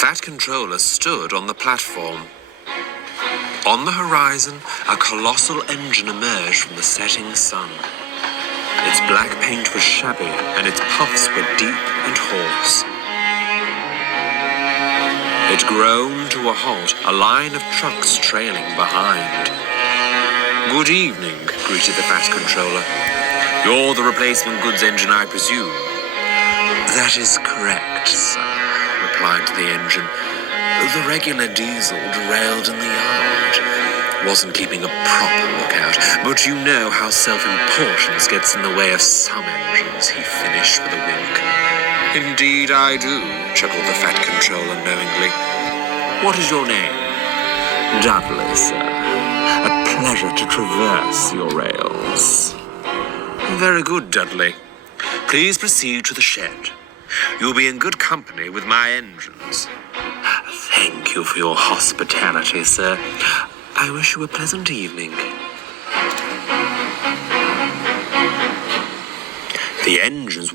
Fat Controller stood on the platform. On the horizon, a colossal engine emerged from the setting sun. Its black paint was shabby, and its puffs were deep and hoarse. It groaned to a halt, a line of trucks trailing behind. "Good evening," greeted the Fat Controller. "You're the replacement goods engine, I presume?" "That is correct, sir," replied the engine. "The regular diesel derailed in the yard. Wasn't keeping a proper lookout, but you know how self-importance gets in the way of some engines," he finished with a wink. "Indeed I do," chuckled the Fat Controller knowingly. "What is your name?" "Dudley, sir. A pleasure to traverse your rails." "Very good, Dudley. Please proceed to the shed. You'll be in good company with my engines." "Thank you for your hospitality, sir. I wish you a pleasant evening." The engines